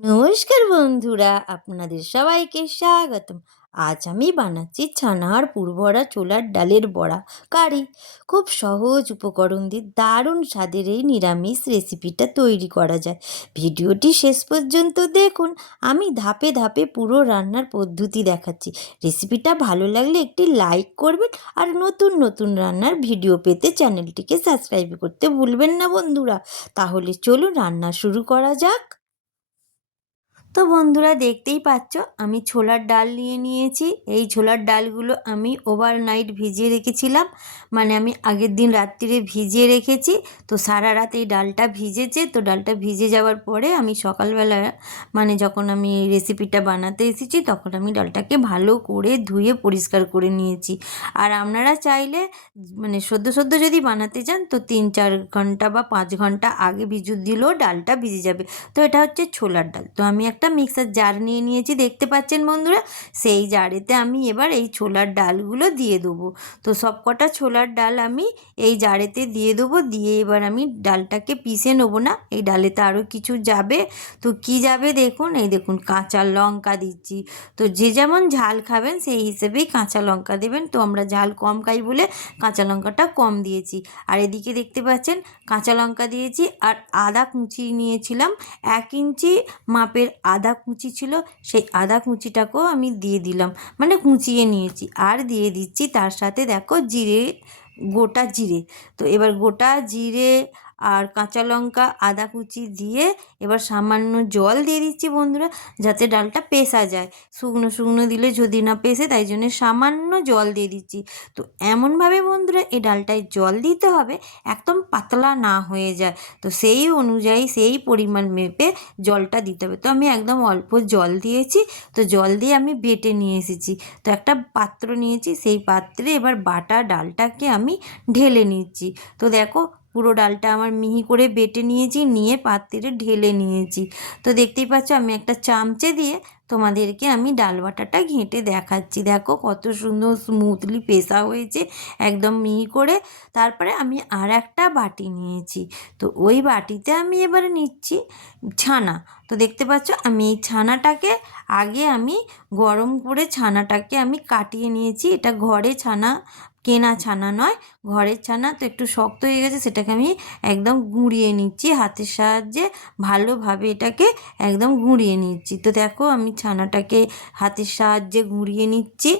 নমস্কার বন্ধুরা, আপনাদের সবাইকে স্বাগতম। আজ আমি বানাচ্ছি ছানার পুরভরা ছোলার ডালের বড়া কারি। খুব সহজ উপকরণ দিয়ে দারুণ স্বাদের এই নিরামিষ রেসিপিটা তৈরি করা যায়। ভিডিওটি শেষ পর্যন্ত দেখুন। আমি ধাপে ধাপে পুরো রান্নার পদ্ধতি দেখাচ্ছি। রেসিপিটা ভালো লাগলে একটি লাইক করবেন, আর নতুন নতুন রান্নার ভিডিও পেতে চ্যানেলটিকে সাবস্ক্রাইব করতে ভুলবেন না বন্ধুরা। তাহলে চলুন রান্না শুরু করা যাক। তো বন্ধুরা, দেখতেই পাচ্ছ আমি ছোলার ডাল নিয়ে নিয়েছি। এই ছোলার ডালগুলো আমি ওভারনাইট ভিজিয়ে রেখেছিলাম, মানে আমি আগের দিন রাত্রিরে ভিজিয়ে রেখেছি। তো সারা রাত এই ডালটা ভিজেছে। তো ডালটা ভিজে যাওয়ার পরে আমি সকালবেলা, মানে যখন আমি এই রেসিপিটা বানাতে এসেছি, তখন আমি ডালটাকে ভালো করে ধুয়ে পরিষ্কার করে নিয়েছি। আর আপনারা চাইলে মানে সদ্য সদ্য যদি বানাতে চান তো 3-4 ঘন্টা বা 5 ঘন্টা আগে ভিজু দিলেও ডালটা ভিজে যাবে। তো এটা হচ্ছে ছোলার ডাল। তো আমি একটা মিক্সার জার নিয়ে নিয়েছি, দেখতে পাচ্ছেন বন্ধুরা। সেই জারেতে আমি এবার এই ছোলার ডালগুলো দিয়ে দেবো। তো সব কটা ছোলার ডাল আমি এই জারেতে দিয়ে দেবো। দিয়ে এবার আমি ডালটাকে পিষে নেবো না, এই ডালেতে আরও কিছু যাবে। তো কি যাবে দেখুন, এই দেখুন কাঁচা লঙ্কা দিচ্ছি। তো যে যেমন ঝাল খাবেন সেই হিসেবেই কাঁচা লঙ্কা দেবেন। তো আমরা ঝাল কম খাই বলে কাঁচা লঙ্কাটা কম দিয়েছি। আর এদিকে দেখতে পাচ্ছেন কাঁচা লঙ্কা দিয়েছি, আর আদা কুচি নিয়েছিলাম। 1 ইঞ্চি মাপের আদা কুচি ছিল, সেই আদা কুচিটাকেও আমি দিয়ে দিলাম, মানে কুচিয়ে নিয়েছি। আর দিয়ে দিচ্ছি তার সাথে দেখো জিরে, গোটা জিরে। তো এবার গোটা জিরে আর কাঁচা লঙ্কা আদা কুচি দিয়ে এবার সামান্য জল দিয়ে দিচ্ছি বন্ধুরা, যাতে ডালটা পেষা যায়। শুকনো শুকনো দিলে যদি না পেষে, তাই জন্য সামান্য জল দিয়ে দিচ্ছি। তো এমনভাবে বন্ধুরা এই ডালটায় জল দিতে হবে একদম পাতলা না হয়ে যায়। তো সেই অনুযায়ী সেই পরিমাণ মেপে জলটা দিতে হবে। তো আমি একদম অল্প জল দিয়েছি। তো জল দিয়ে আমি বেটে নিয়ে এসেছি। তো একটা পাত্র নিয়েছি, সেই পাত্রে এবার বাটা ডালটাকে আমি ঢেলে নিচ্ছি। তো দেখো পুরো ডালটা আমার মিহি করে বেটে নিয়েছি, নিয়ে পাত্রে ঢেলে নিয়েছি। তো দেখতেই পাচ্ছ আমি একটা চামচে দিয়ে তোমাদেরকে আমি ডাল বাটাটা ঘেঁটে দেখাচ্ছি। দেখো কত সুন্দর স্মুথলি পেশা হয়েছে, একদম মিহি করে। তারপরে আমি আর একটা বাটি নিয়েছি। তো ওই বাটিতে আমি এবারে নিচ্ছি ছানা। তো দেখতে পাচ্ছ আমি এই ছানাটাকে আগে আমি গরম করে ছানাটাকে আমি কাটিয়ে নিয়েছি। এটা ঘরে ছানা, কেনা ছানা নয়, ঘরের ছানা। তো একটু শক্ত হয়ে গেছে, সেটাকে আমি একদম গুঁড়িয়ে নিচ্ছি হাতের সাহায্যে। ভালোভাবে এটাকে একদম গুঁড়িয়ে নিচ্ছি। তো দেখো আমি ছানাটাকে হাতের সাহায্যে গুঁড়িয়ে নিচ্ছি।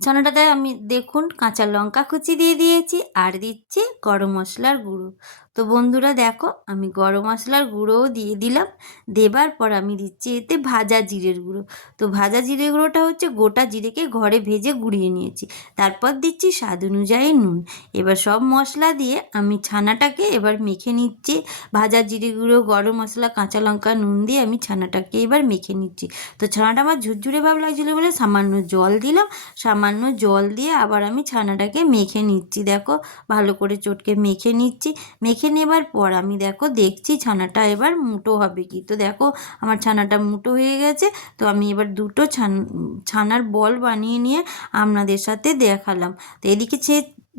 ছানাটাতে আমি দেখুন কাঁচা লঙ্কা কুচি দিয়ে দিয়েছি, আর দিচ্ছি গরম মশলার গুঁড়ো। তো বন্ধুরা দেখো আমি গরম মশলার গুঁড়োও দিয়ে দিলাম। দেবার পর আমি দিচ্ছি এতে ভাজা জিরের গুঁড়ো। তো ভাজা জিরে গুঁড়োটা হচ্ছে গোটা জিরেকে ঘরে ভেজে গুঁড়িয়ে নিয়েছি। তারপর দিচ্ছি স্বাদ অনুযায়ী নুন। এবার সব মশলা দিয়ে আমি ছানাটাকে এবার মেখে নিচ্ছি। ভাজা জিরে গুঁড়ো, গরম মশলা, কাঁচা লঙ্কা, নুন দিয়ে আমি ছানাটাকে এবার মেখে নিচ্ছি। তো ছানাটা আমার ঝুরঝুরে ভাব লাগছিলো বলে সামান্য জল দিলাম। সামান্য জল দিয়ে আবার আমি ছানাটাকে মেখে নিচ্ছি। দেখো ভালো করে চটকে মেখে নিচ্ছি। মেখে নেবার পর আমি দেখো দেখছি ছানাটা এবার মুটো হবে কি। তো দেখো আমার ছানাটা মুটো হয়ে গেছে। তো আমি এবার দুটো ছানার বল বানিয়ে নিয়ে আপনাদের সাথে দেখালাম। তো এদিকে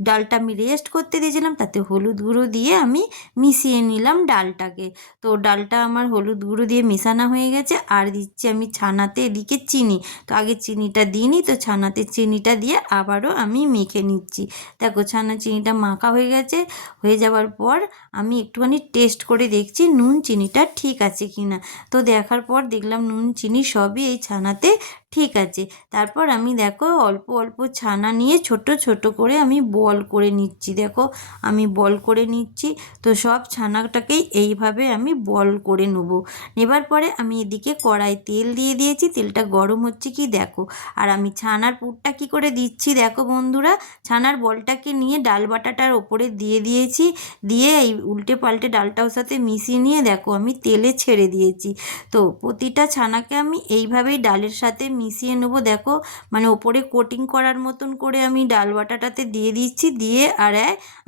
ডালটা আমি রেস্ট করতে দিয়েছিলাম, তাতে হলুদ গুঁড়ো দিয়ে আমি মিশিয়ে নিলাম ডালটাকে। তো ডালটা আমার হলুদ গুঁড়ো দিয়ে মেশানো হয়ে গেছে। আর দিচ্ছি আমি ছানাতে এদিকে চিনি। তো আগে চিনিটা দিইনি, তো ছানাতে চিনিটা দিয়ে আবারও আমি মেখে নিচ্ছি। দেখো ছানা চিনিটা মাখা হয়ে গেছে। হয়ে যাওয়ার পর আমি একটুখানি টেস্ট করে দেখছি নুন চিনিটা ঠিক আছে কি না। তো দেখার পর দেখলাম নুন চিনি সবই এই ছানাতে ঠিক আছে। তারপর আমি দেখো অল্প অল্প ছানা নিয়ে ছোট ছোট করে আমি বল করে নিচ্ছি। দেখো আমি বল করে নিচ্ছি। তো সব ছানাটাকেই এইভাবে আমি বল করে নেবো। নেবার পরে আমি এদিকে কড়াই তেল দিয়ে দিয়েছি, তেলটা গরম হচ্ছে কি দেখো। আর আমি ছানার পুরটা কি করে দিচ্ছি দেখো বন্ধুরা। ছানার বলটাকে নিয়ে ডাল বাটাটার ওপরে দিয়ে দিয়েছি, দিয়ে এই উল্টে পাল্টে ডালটার সাথে মিশিয়ে নিয়ে দেখো আমি তেলে ছেড়ে দিয়েছি। তো প্রতিটা ছানাকে আমি এইভাবেই ডালের সাথে মিশিয়ে নেবো। দেখো মানে ওপরে কোটিং করার মতন করে আমি ডাল বাটাটাতে দিয়ে দিচ্ছি, দিয়ে আর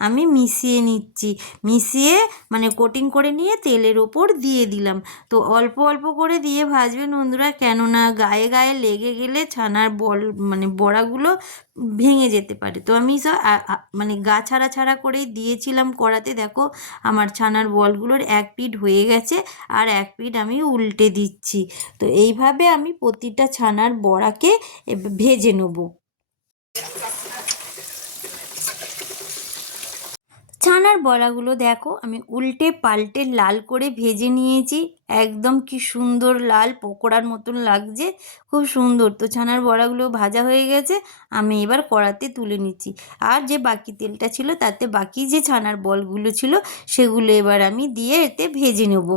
আমি মিশিয়ে নিচ্ছি। মিশিয়ে মানে কোটিং করে নিয়ে তেলের ওপর দিয়ে দিলাম। তো অল্প অল্প করে দিয়ে ভাজবেন বন্ধুরা, কেননা গায়ে গায়ে লেগে গেলে ছানার বল মানে বড়াগুলো ভেঙে যেতে পারে। তো আমি সব মানে গা ছাড়া ছাড়া করেই দিয়েছিলাম কড়াতে। দেখো আমার ছানার বলগুলোর এক পিঠ হয়ে গেছে আর এক পিঠ আমি উল্টে দিচ্ছি। তো এইভাবে আমি প্রতিটা ছানার বড়াকে ভেজে নেবো। ছানার বড়াগুলো দেখো আমি উল্টে পাল্টে লাল করে ভেজে নিয়েছি। একদম কি সুন্দর লাল পকোড়ার মতন লাগছে, খুব সুন্দর। তো ছানার বড়াগুলো ভাজা হয়ে গেছে, আমি এবার কড়াতে তুলে নিচ্ছি। আর যে বাকি তেলটা ছিল তাতে বাকি যে ছানার বলগুলো ছিল সেগুলো এবার আমি দিয়ে এতে ভেজে নেব।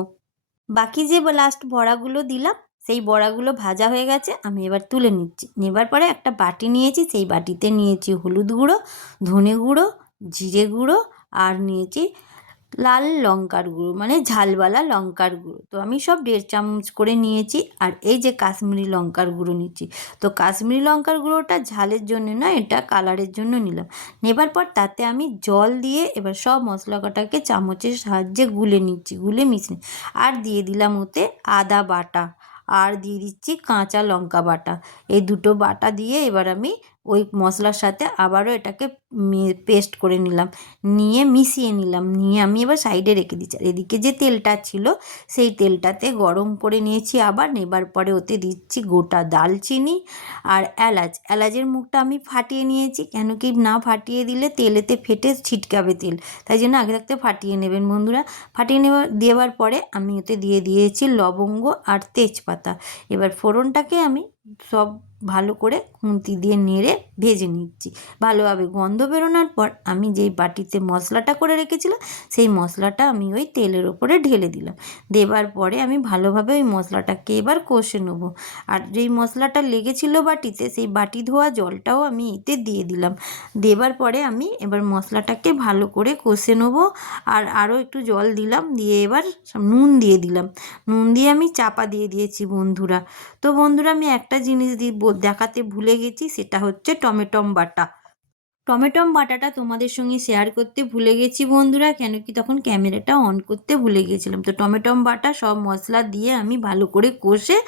বাকি যে লাস্ট বড়াগুলো দিলাম সেই বড়াগুলো ভাজা হয়ে গেছে, আমি এবার তুলে নিচ্ছি। নেবার পরে একটা বাটি নিয়েছি, সেই বাটিতে নিয়েছি হলুদ গুঁড়ো, ধনে গুঁড়ো, জিরে গুঁড়ো আর নিয়েছি লাল লঙ্কার গুঁড়ো, মানে ঝালওয়ালা লঙ্কার গুঁড়ো। তো আমি সব 1.5 চামচ করে নিয়েছি। আর এই যে কাশ্মীরি লঙ্কার গুঁড়ো নিচ্ছি। তো কাশ্মীরি লঙ্কার গুঁড়োটা ঝালের জন্য না, এটা কালারের জন্য নিলাম। নেবার পর তাতে আমি জল দিয়ে এবার সব মশলা কটাকে চামচের সাহায্যে গুলে নিচ্ছি, গুলে মিশিয়ে। আর দিয়ে দিলাম ওতে আদা বাটা, আর দিয়ে দিচ্ছি কাঁচা লঙ্কা বাটা। এই দুটো বাটা দিয়ে এবার আমি ওই মশলার সাথে আবারও এটাকে পেস্ট করে নিলাম, নিয়ে মিশিয়ে নিলাম। নিয়ে আমি এবার সাইডে রেখে দিচ্ছি। আর এদিকে যে তেলটা ছিল সেই তেলটাতে গরম করে নিয়েছি আবার। নেবার পরে ওতে দিচ্ছি গোটা দালচিনি আর এলাচ। এলাচের মুখটা আমি ফাটিয়ে নিয়েছি, কেন কি না ফাটিয়ে দিলে তেলেতে ফেটে ছিটকাবে তেল, তাই জন্য আগে থাকতে ফাটিয়ে নেবেন বন্ধুরা। ফাটিয়ে দেওয়ার পরে আমি ওতে দিয়ে দিয়েছি লবঙ্গ আর তেজপাতা। এবার ফোড়নটাকে আমি সব ভালো করে খুন্তি দিয়ে নেড়ে ভেজে নিচ্ছি ভালোভাবে। গন্ধ বেরোনোর পর আমি যেই বাটিতে মশলাটা করে রেখেছিলাম সেই মশলাটা আমি ওই তেলের ওপরে ঢেলে দিলাম। দেবার পরে আমি ভালোভাবে ওই মশলাটাকে এবার কষে নেবো। আর যেই মশলাটা লেগেছিল বাটিতে, সেই বাটি ধোয়া জলটাও আমি এতে দিয়ে দিলাম। দেবার পরে আমি এবার মশলাটাকে ভালো করে কষে নেবো। আর আরও একটু জল দিলাম, দিয়ে এবার নুন দিয়ে দিলাম। নুন দিয়ে আমি চাপা দিয়ে দিয়েছি বন্ধুরা। তো বন্ধুরা আমি একটা জিনিস দেখাতে ভুলে গেছি, সেটা হচ্ছে টমেটম বাটা। টমেটম বাটাটা তোমাদের সঙ্গে শেয়ার করতে ভুলে গেছি বন্ধুরা, কেন কি তখন ক্যামেরাটা অন করতে ভুলে গেছিলাম। তো টমেটম বাটা সব মশলা দিয়ে আমি ভালো করে কষে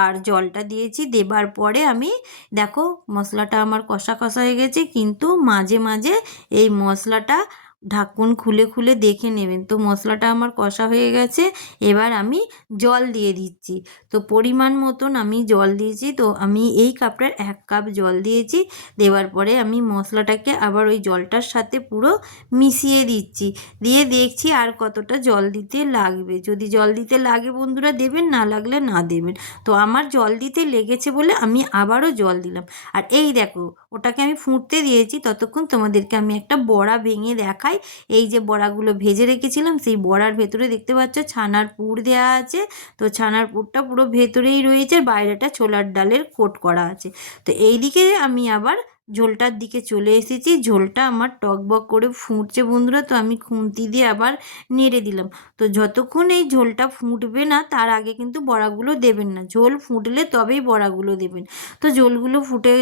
আর জলটা দিয়েছি। দেবার পরে আমি দেখো মশলাটা আমার কষা কষা হয়ে গেছে, কিন্তু মাঝে মাঝে এই মশলাটা ঢাকুন খুলে খুলে দেখে নেবেন। তো মশলাটা আমার কষা হয়ে গেছে, এবার আমি জল দিয়ে দিচ্ছি। তো পরিমাণ মতন আমি জল দিয়েছি। তো আমি এই কাপটার 1 কাপ জল দিয়েছি। দেওয়ার পরে আমি মশলাটাকে আবার ওই জলটার সাথে পুরো মিশিয়ে দিচ্ছি, দিয়ে দেখছি আর কতটা জল দিতে লাগবে। যদি জল দিতে লাগে বন্ধুরা দেবেন, না লাগলে না দেবেন। তো আমার জল দিতে লেগেছে বলে আমি আবারও জল দিলাম। আর এই দেখো ওটাকে আমি ফুটতে দিয়েছি, ততক্ষণ তোমাদেরকে আমি একটা বড়া ভেঙে দেখাই। এই যে বড়াগুলো ভেজে রেখেছিলাম সেই বড়ার ভেতরে দেখতে পাচ্ছ ছানার পুর দেওয়া আছে। তো ছানার পুরটা পুরো ভেতরেই রয়েছে, বাইরেটা ছোলার ডালের কোট করা আছে। তো এই দিকে আমি আবার ঝোলটার দিকে চলে এসেছি। ঝোলটা আমার টকবক করে ফুটছে বন্ধুরা। তো আমি খুন্তি দিয়ে আবার নেড়ে দিলাম। তো যতক্ষণ এই ঝোলটা ফুটবে না তার আগে কিন্তু বড়াগুলো দেবেন না, ঝোল ফুটলে তবেই বড়াগুলো দেবেন। তো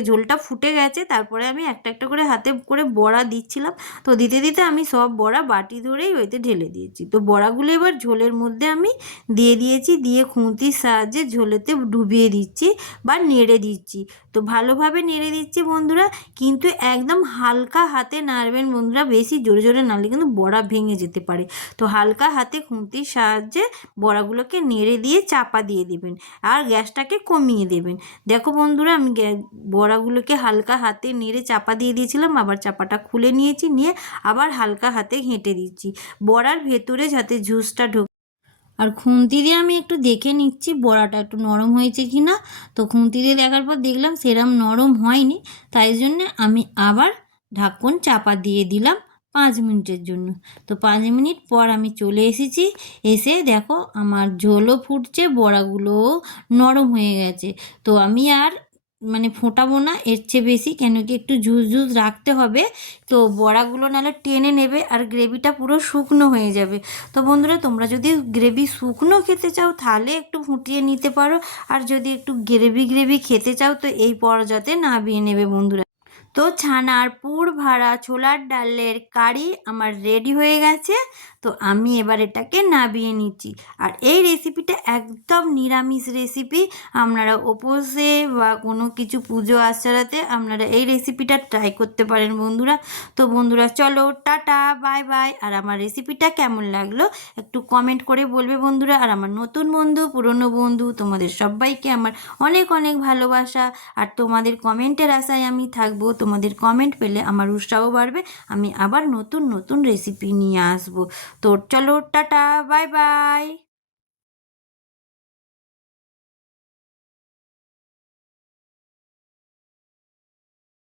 ঝোলটা ফুটে গেছে, তারপরে আমি একটা একটা করে হাতে করে বড়া দিচ্ছিলাম। তো দিতে দিতে আমি সব বড়া বাটি ধরেই ওইতে ঢেলে দিয়েছি। তো বড়াগুলো এবার ঝোলের মধ্যে আমি দিয়ে দিয়েছি, দিয়ে খুন্তির সাহায্যে ঝোলেতে ডুবিয়ে দিচ্ছি বা নেড়ে দিচ্ছি। তো ভালোভাবে নেড়ে দিচ্ছি বন্ধুরা, কিন্তু একদম হালকা হাতে নাড়বেন বন্ধুরা, বেশি জোরে জোরে নাড়লে কিন্তু বড়া ভেঙে যেতে পারে। তো হালকা হাতে খুন্তির সাহায্যে বড়াগুলোকে নেড়ে দিয়ে চাপা দিয়ে দেবেন আর গ্যাসটাকে কমিয়ে দেবেন। দেখো বন্ধুরা আমি বড়াগুলোকে হালকা হাতে নেড়ে চাপা দিয়ে দিয়েছিলাম, আবার চাপাটা খুলে নিয়েছি, নিয়ে আবার হালকা হাতে ঘেঁটে দিচ্ছি বড়ার ভেতরে যাতে জুসটা ঢোকে। আর খুন্তি দিয়ে আমি একটু দেখে নিচ্ছি বড়াটা একটু নরম হয়েছে কি না। তো খুন্তি দিয়ে দেখার পর দেখলাম সেরম নরম হয়নি, তাই জন্যে আমি আবার ঢাকন চাপা দিয়ে দিলাম 5 মিনিটের জন্য। তো 5 মিনিট পর আমি চলে এসেছি, এসে দেখো আমার ঝোলও ফুটছে, বড়াগুলোও নরম হয়ে গেছে। তো আমি আর মানে ফোটাবো না এর চেয়ে বেশি, কেন কি একটু ঝুস ঝুস রাখতে হবে। তো বড়াগুলো নাহলে টেনে নেবে আর গ্রেভিটা পুরো শুকনো হয়ে যাবে। তো বন্ধুরা তোমরা যদি গ্রেভি শুকনো খেতে চাও তাহলে একটু ফুটিয়ে নিতে পারো, আর যদি একটু গ্রেভি গ্রেভি খেতে চাও তো এই পর্যায়ে নামিয়ে নেবে বন্ধুরা। তো ছানার পুর ভরা ছোলার ডালের কারি আমার রেডি হয়ে গেছে। তো আমি এবার এটাকে নাবিয়ে নিচ্ছি। আর এই রেসিপিটা একদম নিরামিষ রেসিপি। আপনারা উপোসে বা কোনো কিছু পুজো আচারাতে আপনারা এই রেসিপিটা ট্রাই করতে পারেন বন্ধুরা। তো বন্ধুরা চলো টাটা, বাই বাই। আর আমার রেসিপিটা কেমন লাগলো একটু কমেন্ট করে বলবে বন্ধুরা। আর আমার নতুন বন্ধু, পুরনো বন্ধু, তোমাদের সবাইকে আমার অনেক অনেক ভালোবাসা। আর তোমাদের কমেন্টের আশায় আমি থাকবো। তোমাদের কমেন্ট পেলে আমার উৎসাহ বাড়বে, আমি আবার নতুন নতুন রেসিপি নিয়ে আসবো। তো চলো টাটা, বাই বাই।